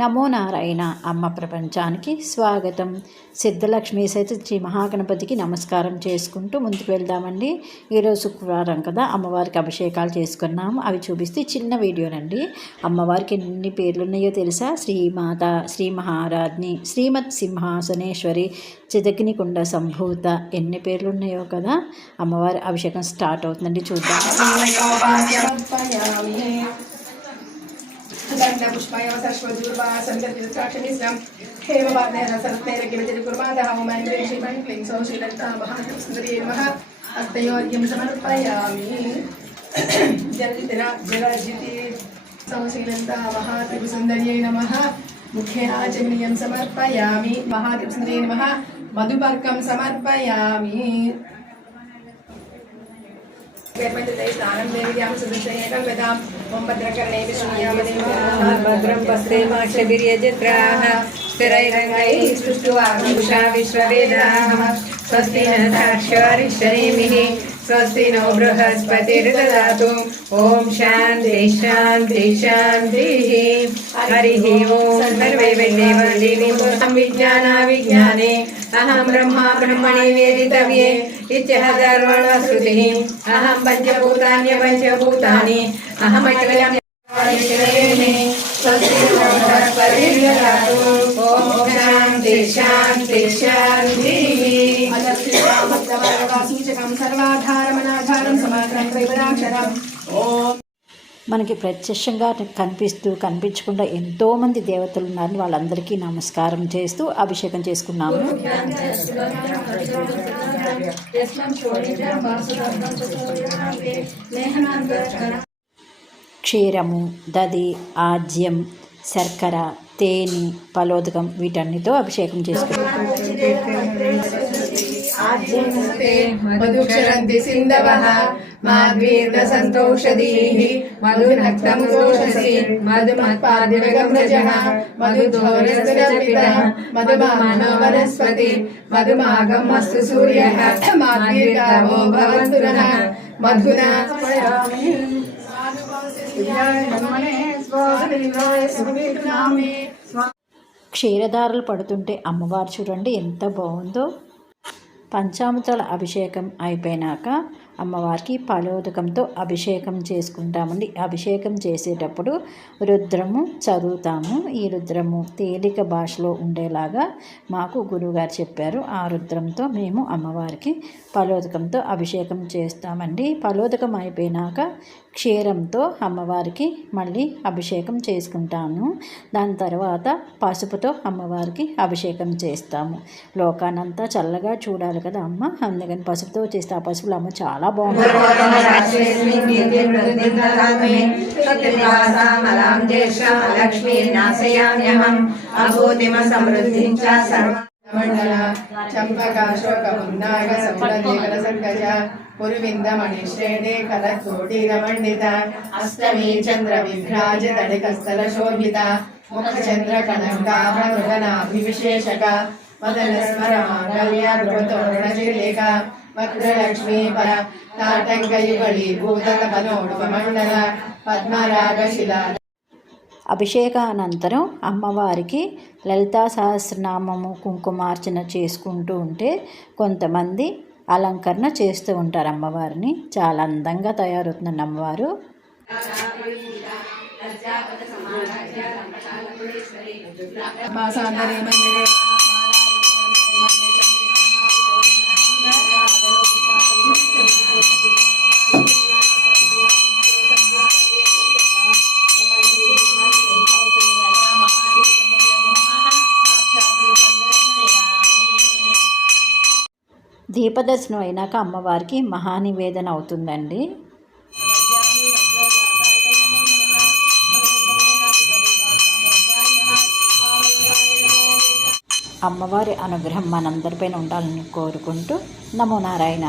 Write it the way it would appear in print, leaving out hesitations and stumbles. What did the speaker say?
నమో నారాయణ. అమ్మ ప్రపంచానికి స్వాగతం. సిద్ధలక్ష్మి సైత శ్రీ మహాగణపతికి నమస్కారం చేసుకుంటూ ముందుకు వెళ్దామండి. ఈరోజు శుక్రవారం కదా, అమ్మవారికి అభిషేకాలు చేసుకున్నాము. అవి చూపిస్తే చిన్న వీడియోనండి. అమ్మవారికి ఎన్ని పేర్లు ఉన్నాయో తెలుసా? శ్రీమాత, శ్రీ మహారాజ్ని, శ్రీమత్ సింహాసనేశ్వరి, చిదగ్నికుండ సంభూత, ఎన్ని పేర్లు ఉన్నాయో కదా. అమ్మవారి అభిషేకం స్టార్ట్ అవుతుందండి, చూద్దాం. पुष्पाय सर्वजूर्वा संगतित्राक्षमिस्रं हेमवाद्येन सरत्नैरकिमतिर्कुर्मादः ॐ ऐं क्लीं श्रीं ऐं क्लीं सौः श्रीललिता महात्रिपुरसुन्दरी नमः हस्तयोर्घ्यं समर्पयामि जलजिति सौः श्रीललिता महात्रिपुरसुन्दर्यै नमः मुखे आचमनीयं समर्पयामि महात्रिपुरसुन्दर्यै नमः मधुपर्कं समर्पयामि स्नानं देव्यां सुदृशयकल्पदाम् ॐ भद्रकर्णे भद्रं वस्त्रेमाक्षभिर्यजत्राः स्थिरैरङ्गैः सृष्टुवागुषा विश्ववेदाः स्वस्ति न साक्षरिष्यनेमिः स्वस्ति नो बृहस्पतिर्ददातु ॐ शान्ति शान्ति शान्तिः हरिः ॐ सर्वे वैदेव देवीं विज्ञाने अहं ब्रह्मा ब्रह्मणि वेदितव्ये इत्यः धर्मणश्रुतिः अहं पञ्चभूतानि अहमखिलं शान्ति शान्ति शान्तिः सर्वाधारमनाधारं समाधानं त्रैवदाक्षरम् ओम. మనకి ప్రత్యక్షంగా కనిపించకుండా ఎంతోమంది దేవతలు ఉన్నారని వాళ్ళందరికీ నమస్కారం చేస్తూ అభిషేకం చేసుకున్నాము. క్షీరము, దది, ఆజ్యం, శర్కర, తేనె, పలోదకం వీటన్నిటితో అభిషేకం చేసుకున్నాము. మధుక్షరంతి సింధవః మాద్వీర్ణసంతోషదీః మధునక్తముదోషసి మధుమత్పాద్యగమ్రజః మధుధోరసరపితః మధుమానో వనస్పతి మధుమాగమస్తు సూర్యః మాద్వీర్గావో భవంతు నః మధునా క్షీరధారలు పడుతుంటే అమ్మవారు చూడండి ఎంత బాగుందో. పంచామృతాల అభిషేకం అయిపోయినాక అమ్మవారికి పలోదకంతో అభిషేకం చేసుకుంటామండి. అభిషేకం చేసేటప్పుడు రుద్రము చదువుతాము. ఈ రుద్రము తేలిక భాషలో ఉండేలాగా మాకు గురువుగారు చెప్పారు. ఆ రుద్రంతో మేము అమ్మవారికి పలోదకంతో అభిషేకం చేస్తామండి. పలోదకం అయిపోయినాక క్షీరంతో అమ్మవారికి మళ్ళీ అభిషేకం చేసుకుంటాను. దాని తర్వాత పసుపుతో అమ్మవారికి అభిషేకం చేస్తాము. లోకానంతా చల్లగా చూడాలి కదా అమ్మ, అందుకని పసుపుతో చేస్తే ఆ పసుపులో అమ్మ చాలా బాగుంటుంది. पुरुविन्दमणिश्रेणे कलकोटिरमण्डिता अष्टमी चन्द्रविभ्राज तडिकस्थलशोभिता मुखचन्द्रकनकाः मृगनाभिविशेषका मदनस्मरमाङ्गल्या गृहतोरणचिलिका वक्रलक्ष्मीपर ताटङ्कयुगलीभूतकपनोडुपमण्डल पद्मरागशिला. అభిషేకానంతరం అమ్మవారికి లలితా సహస్రనామము కుంకుమార్చన చేసుకుంటూ ఉంటే కొంతమంది అలంకరణ చేస్తూ ఉంటారు. అమ్మవారిని చాలా అందంగా తయారవుతుందండి అమ్మవారు. దీపదర్శనం అయినాక అమ్మవారికి మహానివేదన అవుతుందండి. అమ్మవారి అనుగ్రహం మనందరిపైన ఉండాలని కోరుకుంటూ నమో నారాయణ.